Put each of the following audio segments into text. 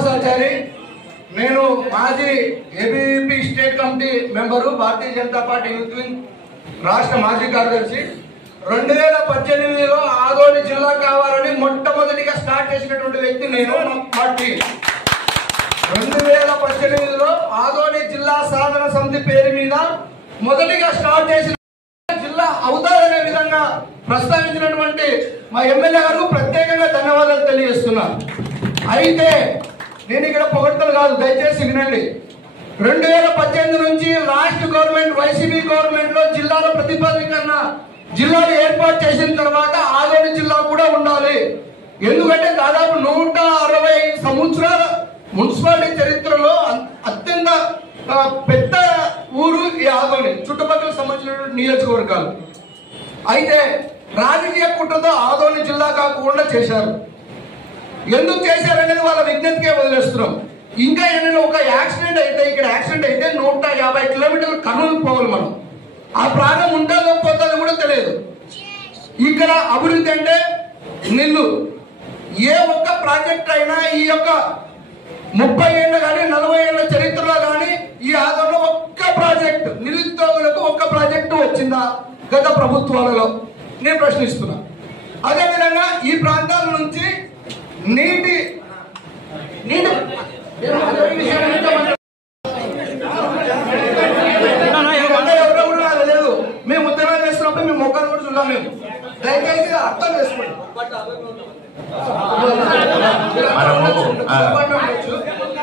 శ్రీనివాసాచారి, నేను మాజీ ABVP state committee member, Bharatiya Janata party youth wing రాష్ట్ర మాజీ కార్యదర్శి. 2018లో ఆదోని జిల్లా కావాలని మొట్టమొదటిగా స్టార్ట్ చేసినటువంటి వ్యక్తి నేను. మా టీం 2018లో ఆదోని జిల్లా సాధన సమితి పేరు మీద మొదటిగా స్టార్ట్ చేసిన జిల్లా అవుతాదనే విధంగా ప్రస్తావించినటువంటి మా ఎమ్మెల్యే గారు ప్రత్యేకంగా ధన్యవాదాలు తెలియజేస్తున్నారు. అయితే నేను ఇక్కడ పొగడ్తలు కాదు, దయచేసి వినండి. 2018 నుంచి రాష్ట్ర గవర్నమెంట్ వైసీపీ గవర్నమెంట్ లో జిల్లాల ప్రతిపాదన జిల్లాలు ఏర్పాటు చేసిన తర్వాత ఆదోని జిల్లా కూడా ఉండాలి. ఎందుకంటే దాదాపు 165 సంవత్సరాల మున్సిపాలిటీ చరిత్రలో అత్యంత పెద్ద ఊరు ఈ ఆదోని, చుట్టుపక్కల సంబంధించిన నియోజకవర్గాలు. అయితే రాజకీయ కుట్రతో ఆదోని జిల్లా కాకుండా చేశారు. ఎందుకు చేశారనేది వాళ్ళ విజ్ఞతకే వదిలేస్తున్నాం. ఇంకా ఏదైనా ఒక యాక్సిడెంట్ అయితే, ఇక్కడ యాక్సిడెంట్ అయితే 150 కిలోమీటర్లు కర్నూలు పోవాలి మనం. ఆ ప్రాణం ఉంటుందో పోతుందో కూడా తెలియదు. ఇక్కడ అభివృద్ధి అంటే నిల్లు. ఏ ఒక్క ప్రాజెక్ట్ అయినా ఈ యొక్క 30 ఏళ్ళ కానీ 40 ఏళ్ళ చరిత్రలో కానీ ఈ ఆదోళన ఒక్క ప్రాజెక్ట్, నిరుద్యోగులకు ఒక్క ప్రాజెక్టు వచ్చిందా గత ప్రభుత్వాలలో? నేను ప్రశ్నిస్తున్నా. అదేవిధంగా ఈ ప్రాంతాల నుంచి నీటి ఎవరో కూడా నాకు తెలియదు. మేము ఉద్యమాలు చేస్తున్నప్పుడు మేము మొక్కలు కూడా చూద్దాం. మేము దయచేసి అర్థం చేసుకోండి.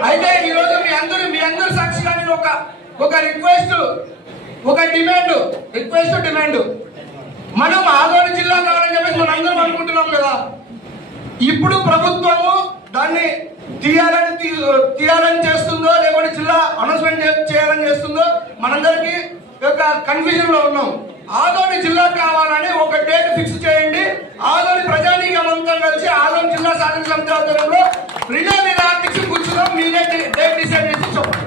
అయితే ఈ రోజు మీ అందరు సాక్షిగా నేను ఒక డిమాండ్ మనం ఆదోని జిల్లా కావాలని చెప్పేసి మనం అందరం అనుకుంటున్నాం కదా. ఇప్పుడు ప్రభుత్వము దాన్ని తీయాలని చేస్తుందో లేకపోతే జిల్లా అనౌన్స్మెంట్ చేయాలని చేస్తుందో మనందరికీ ఒక కన్ఫ్యూజన్ లో ఉన్నాం. ఆదోని జిల్లా కావాలని ఒక డేట్ ఫిక్స్ చేయండి. ఆదోని ప్రజానీకం అంతా కలిసి ఆదోని జిల్లా సాధన సమితి ఆధ్వర్యంలో రిలే మీద కూర్చున్నాం. మీరే డేట్ డిసైడ్ చేసి చెప్పండి.